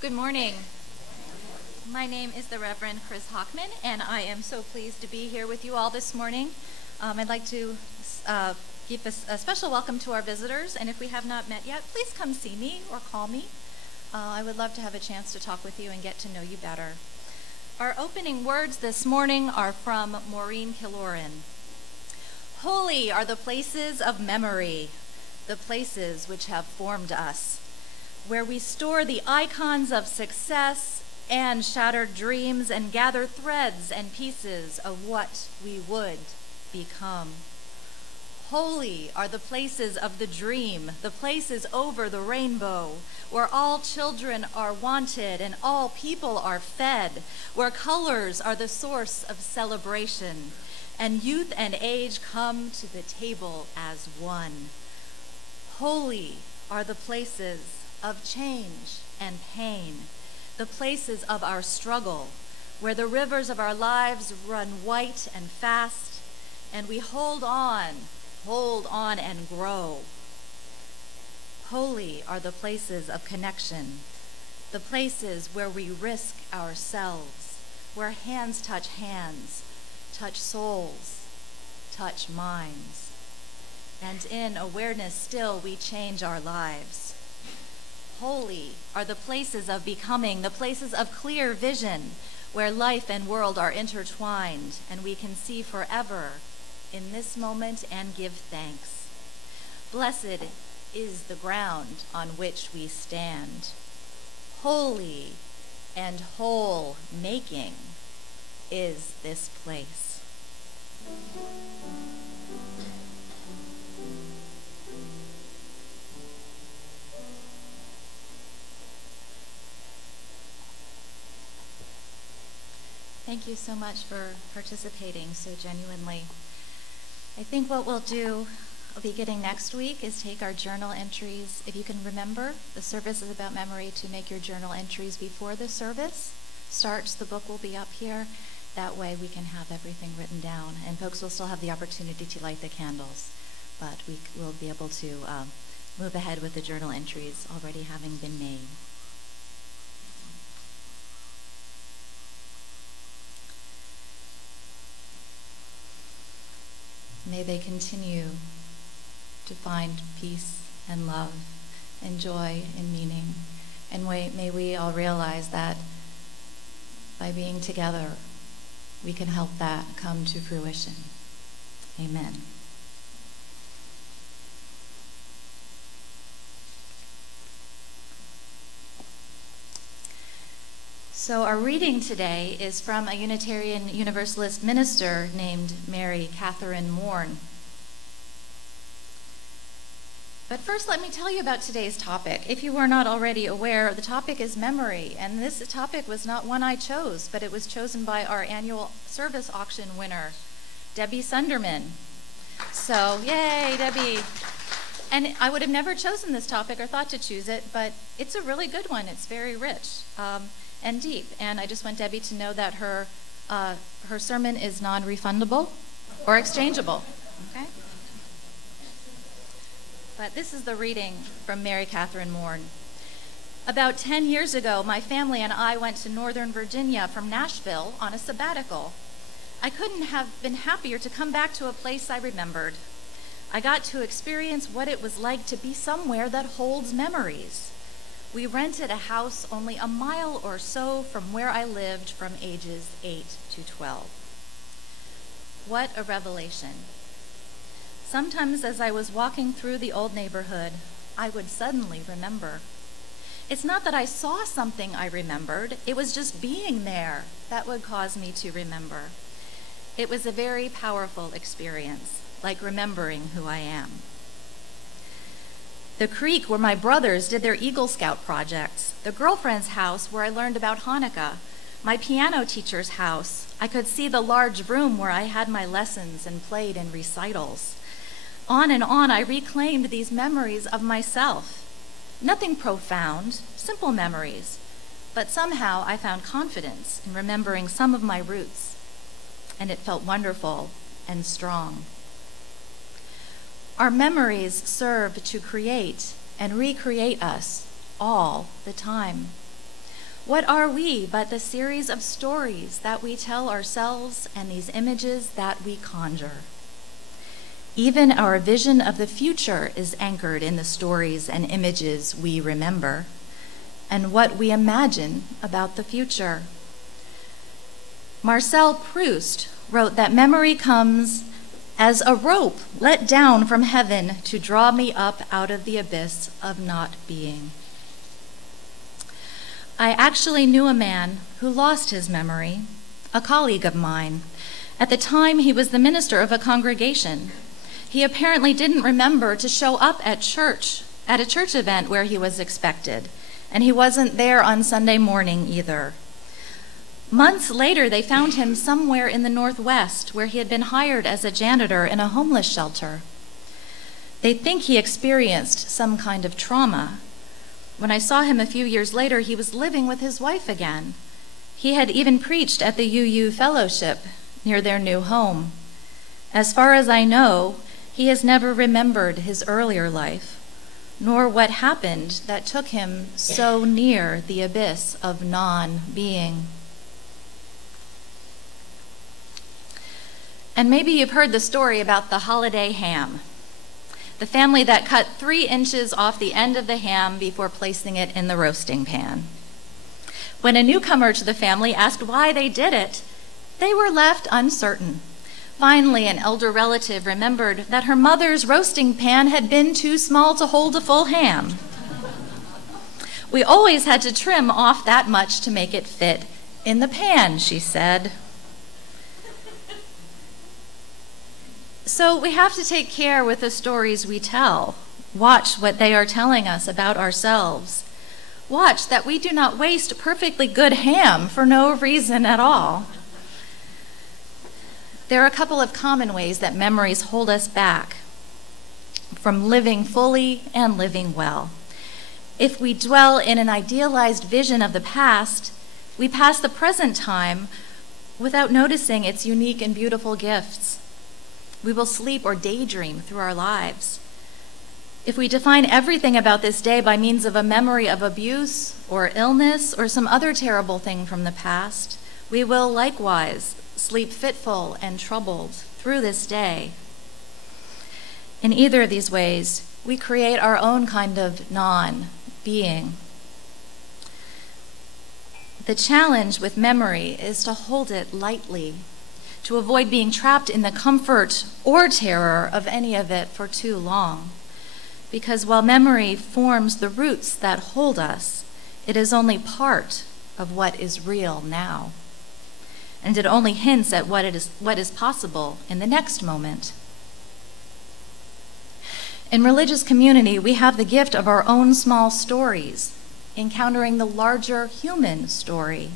Good morning. My name is the Reverend Chris Hockman, and I am so pleased to be here with you all this morning. I'd like to give a special welcome to our visitors, and if we have not met yet, please come see me or call me. I would love to have a chance to talk with you and get to know you better. Our opening words this morning are from Maureen Killoran. Holy are the places of memory, the places which have formed us, where we store the icons of success and shattered dreams and gather threads and pieces of what we would become. Holy are the places of the dream, the places over the rainbow, where all children are wanted and all people are fed, where colors are the source of celebration, and youth and age come to the table as one. Holy are the places of change and pain, the places of our struggle, where the rivers of our lives run white and fast, and we hold on and grow. Holy are the places of connection, the places where we risk ourselves, where hands, touch souls, touch minds, and in awareness still we change our lives. Holy are the places of becoming, the places of clear vision, where life and world are intertwined, and we can see forever in this moment and give thanks. Blessed is the ground on which we stand. Holy and whole making is this place. Thank you so much for participating so genuinely. I think what we'll do, beginning next week, is take our journal entries. If you can remember, the service is about memory, to make your journal entries before the service starts. The book will be up here. That way we can have everything written down, and folks will still have the opportunity to light the candles, but we will be able to move ahead with the journal entries already having been made. May they continue to find peace and love and joy and meaning. And may we all realize that by being together, we can help that come to fruition. Amen. So our reading today is from a Unitarian Universalist minister named Mary Catherine Mourn. But first, let me tell you about today's topic. If you were not already aware, the topic is memory, and this topic was not one I chose, but it was chosen by our annual service auction winner, Debbie Sunderman. So, yay, Debbie. And I would have never chosen this topic or thought to choose it, but it's a really good one. It's very rich and deep. And I just want Debbie to know that her sermon is non-refundable or exchangeable. Okay? But this is the reading from Mary Catherine Mourn. About 10 years ago, my family and I went to Northern Virginia from Nashville on a sabbatical. I couldn't have been happier to come back to a place I remembered. I got to experience what it was like to be somewhere that holds memories. We rented a house only a mile or so from where I lived from ages 8 to 12. What a revelation. Sometimes as I was walking through the old neighborhood, I would suddenly remember. It's not that I saw something I remembered, it was just being there that would cause me to remember. It was a very powerful experience, like remembering who I am. The creek where my brothers did their Eagle Scout projects, the girlfriend's house where I learned about Hanukkah, my piano teacher's house. I could see the large room where I had my lessons and played in recitals. On and on, I reclaimed these memories of myself. Nothing profound, simple memories, but somehow I found confidence in remembering some of my roots, and it felt wonderful and strong. Our memories serve to create and recreate us all the time. What are we but the series of stories that we tell ourselves and these images that we conjure? Even our vision of the future is anchored in the stories and images we remember and what we imagine about the future. Marcel Proust wrote that memory comes as a rope let down from heaven to draw me up out of the abyss of not being. I actually knew a man who lost his memory, a colleague of mine. At the time, he was the minister of a congregation. He apparently didn't remember to show up at a church event where he was expected, and he wasn't there on Sunday morning either. Months later, they found him somewhere in the Northwest where he had been hired as a janitor in a homeless shelter. They think he experienced some kind of trauma. When I saw him a few years later, he was living with his wife again. He had even preached at the UU Fellowship near their new home. As far as I know, he has never remembered his earlier life, nor what happened that took him so near the abyss of non-being. And maybe you've heard the story about the holiday ham, the family that cut 3 inches off the end of the ham before placing it in the roasting pan. When a newcomer to the family asked why they did it, they were left uncertain. Finally, an elder relative remembered that her mother's roasting pan had been too small to hold a full ham. We always had to trim off that much to make it fit in the pan, she said. So we have to take care with the stories we tell. Watch what they are telling us about ourselves. Watch that we do not waste perfectly good ham for no reason at all. There are a couple of common ways that memories hold us back from living fully and living well. If we dwell in an idealized vision of the past, we pass the present time without noticing its unique and beautiful gifts. We will sleep or daydream through our lives. If we define everything about this day by means of a memory of abuse or illness or some other terrible thing from the past, we will likewise sleep fitful and troubled through this day. In either of these ways, we create our own kind of non-being. The challenge with memory is to hold it lightly, to avoid being trapped in the comfort or terror of any of it for too long. Because while memory forms the roots that hold us, it is only part of what is real now. And it only hints at what is possible in the next moment. In religious community, we have the gift of our own small stories, encountering the larger human story.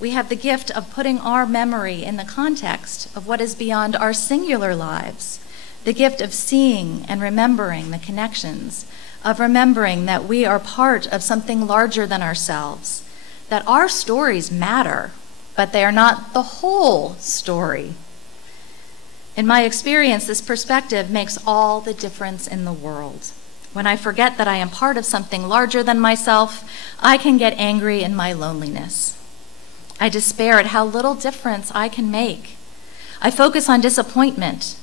We have the gift of putting our memory in the context of what is beyond our singular lives, the gift of seeing and remembering the connections, of remembering that we are part of something larger than ourselves, that our stories matter, but they are not the whole story. In my experience, this perspective makes all the difference in the world. When I forget that I am part of something larger than myself, I can get angry in my loneliness. I despair at how little difference I can make. I focus on disappointment.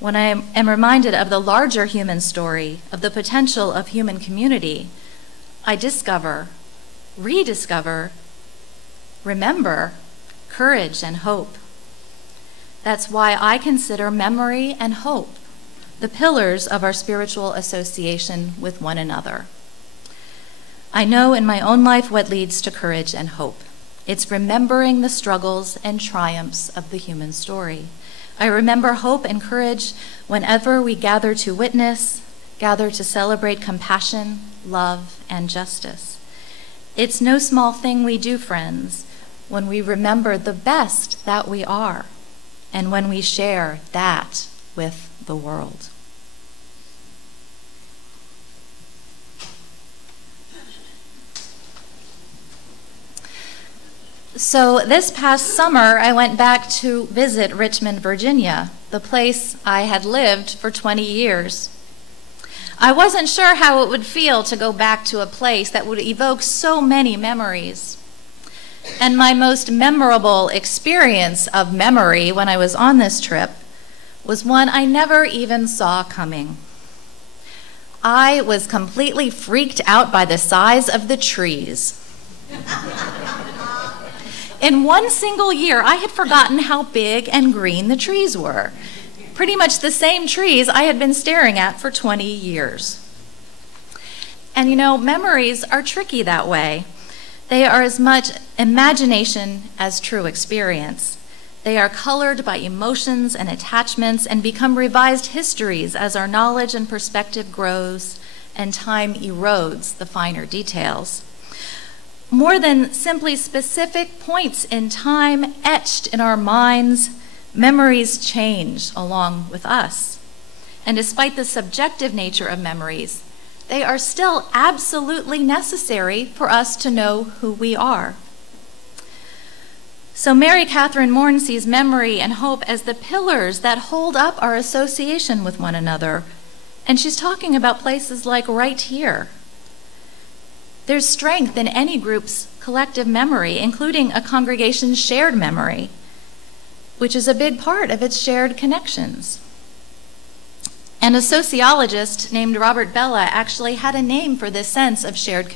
When I am reminded of the larger human story, of the potential of human community, I discover, rediscover, remember courage and hope. That's why I consider memory and hope the pillars of our spiritual association with one another. I know in my own life what leads to courage and hope. It's remembering the struggles and triumphs of the human story. I remember hope and courage whenever we gather to witness, gather to celebrate compassion, love, and justice. It's no small thing we do, friends, when we remember the best that we are, and when we share that with the world. So this past summer, I went back to visit Richmond, Virginia, the place I had lived for 20 years. I wasn't sure how it would feel to go back to a place that would evoke so many memories. And my most memorable experience of memory when I was on this trip was one I never even saw coming. I was completely freaked out by the size of the trees. In one single year, I had forgotten how big and green the trees were. Pretty much the same trees I had been staring at for 20 years. And you know, memories are tricky that way. They are as much imagination as true experience. They are colored by emotions and attachments and become revised histories as our knowledge and perspective grows and time erodes the finer details. More than simply specific points in time etched in our minds, memories change along with us. And despite the subjective nature of memories, they are still absolutely necessary for us to know who we are. So Mary Catherine Moore sees memory and hope as the pillars that hold up our association with one another. And she's talking about places like right here. There's strength in any group's collective memory, including a congregation's shared memory, which is a big part of its shared connections. And a sociologist named Robert Bella actually had a name for this sense of shared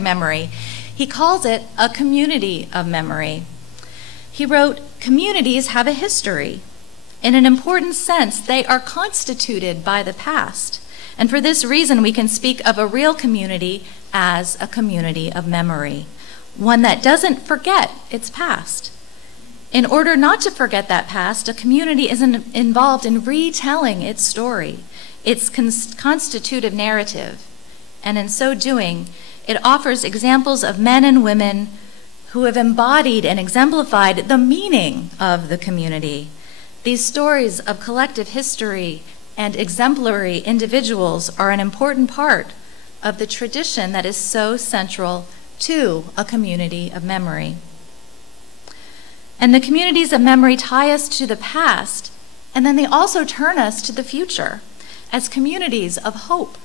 memory. He calls it a community of memory. He wrote, "Communities have a history. In an important sense, they are constituted by the past. And for this reason, we can speak of a real community as a community of memory, one that doesn't forget its past. In order not to forget that past, a community is involved in retelling its story, its constitutive narrative. And in so doing, it offers examples of men and women who have embodied and exemplified the meaning of the community. These stories of collective history and exemplary individuals are an important part of the tradition that is so central to a community of memory. And the communities of memory tie us to the past, and then they also turn us to the future as communities of hope.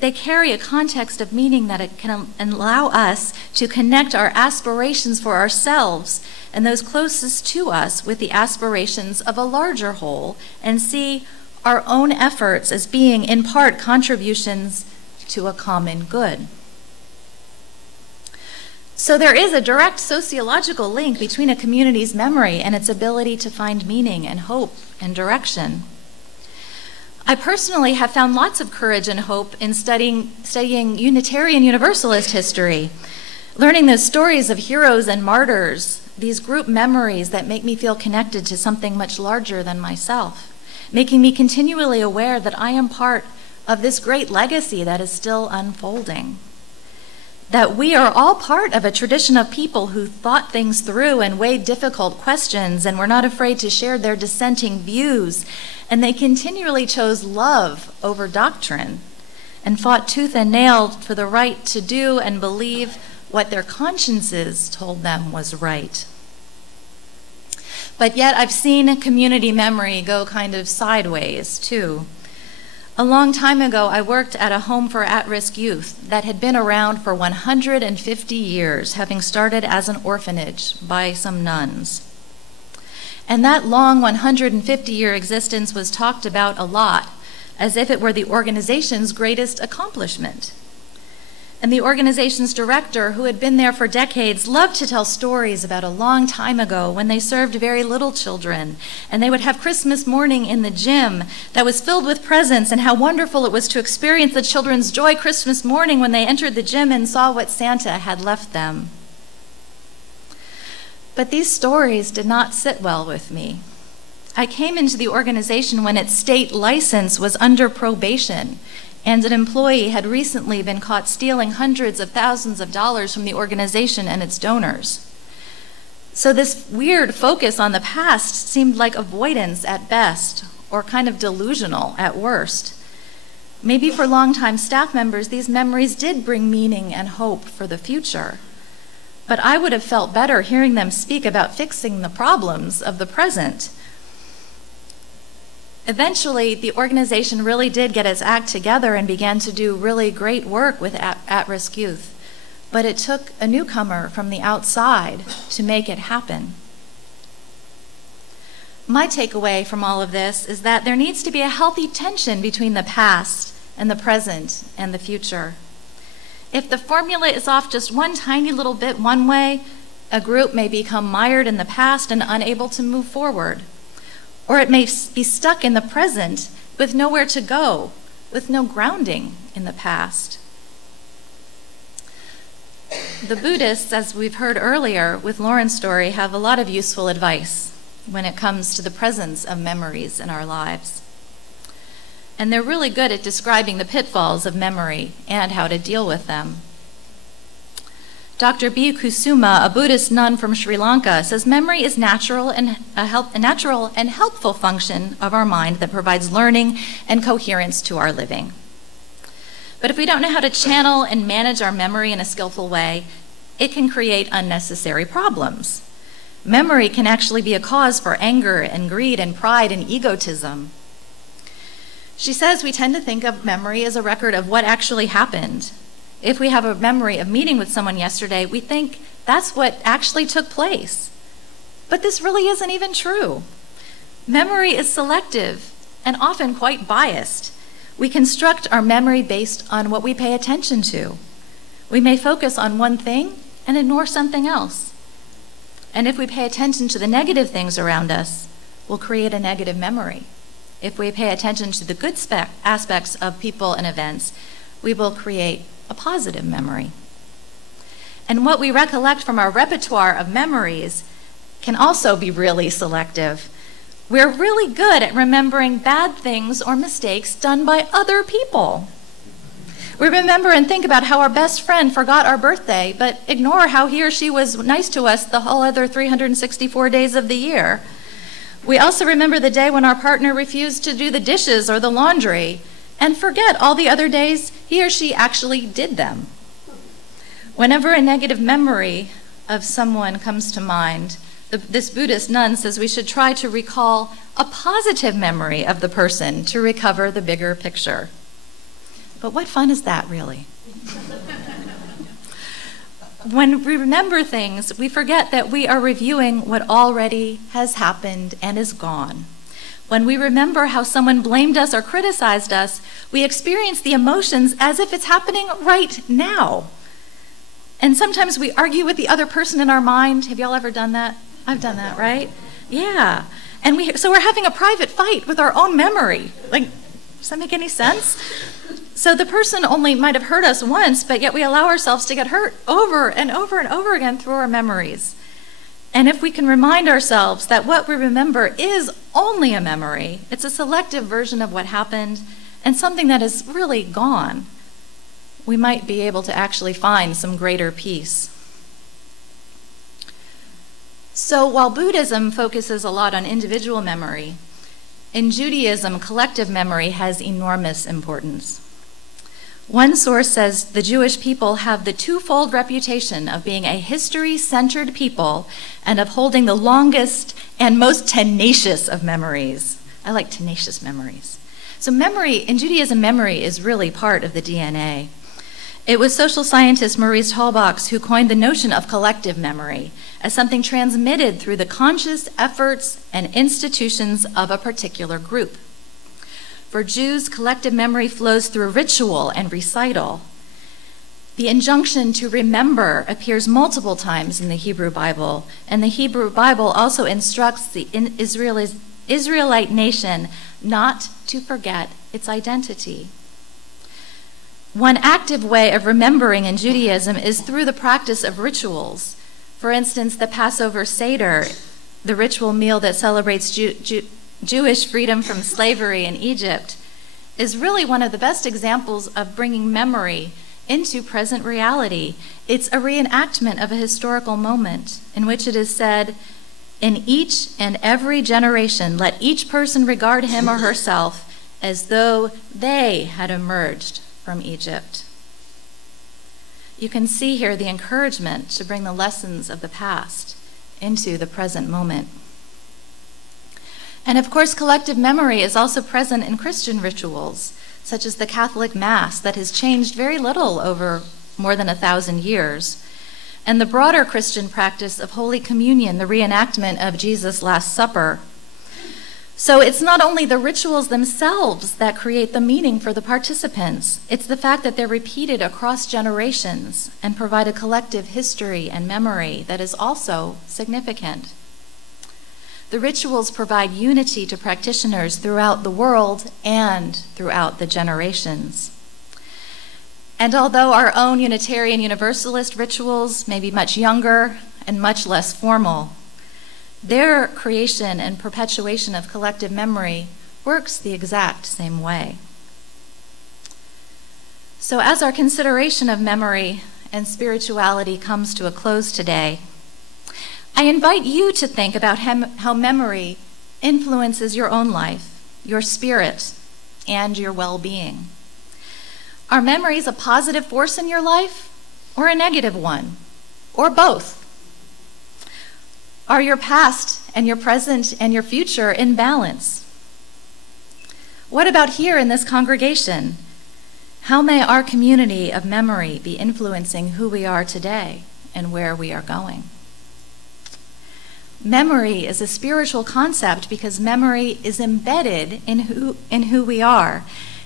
They carry a context of meaning that it can allow us to connect our aspirations for ourselves and those closest to us with the aspirations of a larger whole, and see our own efforts as being in part contributions to a common good. So there is a direct sociological link between a community's memory and its ability to find meaning and hope and direction. I personally have found lots of courage and hope in studying Unitarian Universalist history, learning the stories of heroes and martyrs, these group memories that make me feel connected to something much larger than myself, making me continually aware that I am part of this great legacy that is still unfolding. That we are all part of a tradition of people who thought things through and weighed difficult questions and were not afraid to share their dissenting views, and they continually chose love over doctrine and fought tooth and nail for the right to do and believe what their consciences told them was right. But yet I've seen community memory go kind of sideways too. A long time ago, I worked at a home for at-risk youth that had been around for 150 years, having started as an orphanage by some nuns. And that long 150-year existence was talked about a lot, as if it were the organization's greatest accomplishment. And the organization's director, who had been there for decades, loved to tell stories about a long time ago when they served very little children, and they would have Christmas morning in the gym that was filled with presents, and how wonderful it was to experience the children's joy Christmas morning when they entered the gym and saw what Santa had left them. But these stories did not sit well with me. I came into the organization when its state license was under probation, and an employee had recently been caught stealing hundreds of thousands of dollars from the organization and its donors. So this weird focus on the past seemed like avoidance at best, or kind of delusional at worst. Maybe for longtime staff members, these memories did bring meaning and hope for the future. But I would have felt better hearing them speak about fixing the problems of the present. Eventually, the organization really did get its act together and began to do really great work with at-risk youth. but it took a newcomer from the outside to make it happen. My takeaway from all of this is that there needs to be a healthy tension between the past and the present and the future. If the formula is off just one tiny little bit one way, a group may become mired in the past and unable to move forward. Or it may be stuck in the present with nowhere to go, with no grounding in the past. The Buddhists, as we've heard earlier with Lauren's story, have a lot of useful advice when it comes to the presence of memories in our lives. And they're really good at describing the pitfalls of memory and how to deal with them. Dr. B. Kusuma, a Buddhist nun from Sri Lanka, says memory is a natural and helpful function of our mind that provides learning and coherence to our living. But if we don't know how to channel and manage our memory in a skillful way, it can create unnecessary problems. Memory can actually be a cause for anger and greed and pride and egotism. She says we tend to think of memory as a record of what actually happened. If we have a memory of meeting with someone yesterday, we think that's what actually took place. But this really isn't even true. Memory is selective and often quite biased. We construct our memory based on what we pay attention to. We may focus on one thing and ignore something else. And if we pay attention to the negative things around us, we'll create a negative memory. If we pay attention to the good aspects of people and events, we will create a positive memory. And what we recollect from our repertoire of memories can also be really selective. We're really good at remembering bad things or mistakes done by other people. We remember and think about how our best friend forgot our birthday, but ignore how he or she was nice to us the whole other 364 days of the year. We also remember the day when our partner refused to do the dishes or the laundry, and forget all the other days he or she actually did them. Whenever a negative memory of someone comes to mind, this Buddhist nun says we should try to recall a positive memory of the person to recover the bigger picture. But what fun is that, really? When we remember things, we forget that we are reviewing what already has happened and is gone. When we remember how someone blamed us or criticized us, we experience the emotions as if it's happening right now. And sometimes we argue with the other person in our mind. Have y'all ever done that? I've done that, right? Yeah. And so we're having a private fight with our own memory. Like, does that make any sense? So the person only might have hurt us once, but yet we allow ourselves to get hurt over and over and over again through our memories. And if we can remind ourselves that what we remember is only a memory, it's a selective version of what happened and something that is really gone, we might be able to actually find some greater peace. So while Buddhism focuses a lot on individual memory, in Judaism, collective memory has enormous importance. One source says the Jewish people have the twofold reputation of being a history-centered people and of holding the longest and most tenacious of memories. I like tenacious memories. So in Judaism, memory is really part of the DNA. It was social scientist Maurice Halbach who coined the notion of collective memory as something transmitted through the conscious efforts and institutions of a particular group. For Jews, collective memory flows through ritual and recital. The injunction to remember appears multiple times in the Hebrew Bible, and the Hebrew Bible also instructs the Israelite nation not to forget its identity. One active way of remembering in Judaism is through the practice of rituals. For instance, the Passover Seder, the ritual meal that celebrates Jewish freedom from slavery in Egypt, is really one of the best examples of bringing memory into present reality. It's a reenactment of a historical moment in which it is said, "In each and every generation, let each person regard him or herself as though they had emerged from Egypt." You can see here the encouragement to bring the lessons of the past into the present moment. And of course, collective memory is also present in Christian rituals, such as the Catholic Mass, that has changed very little over more than 1,000 years, and the broader Christian practice of Holy Communion, the reenactment of Jesus' Last Supper. So it's not only the rituals themselves that create the meaning for the participants, it's the fact that they're repeated across generations and provide a collective history and memory that is also significant. The rituals provide unity to practitioners throughout the world and throughout the generations. And although our own Unitarian Universalist rituals may be much younger and much less formal, their creation and perpetuation of collective memory works the exact same way. So as our consideration of memory and spirituality comes to a close today, I invite you to think about how memory influences your own life, your spirit, and your well-being. Are memories a positive force in your life or a negative one, or both? Are your past and your present and your future in balance? What about here in this congregation? How may our community of memory be influencing who we are today and where we are going? Memory is a spiritual concept because memory is embedded in who we are.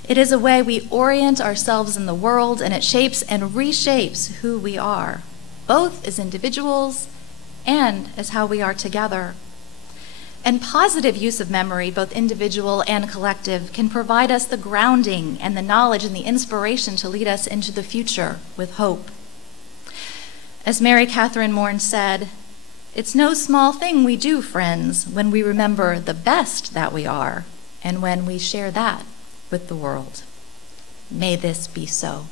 It is a way we orient ourselves in the world, and it shapes and reshapes who we are, both as individuals and as how we are together. And positive use of memory, both individual and collective, can provide us the grounding and the knowledge and the inspiration to lead us into the future with hope. As Mary Catherine Mourn said, "It's no small thing we do, friends, when we remember the best that we are and when we share that with the world." May this be so.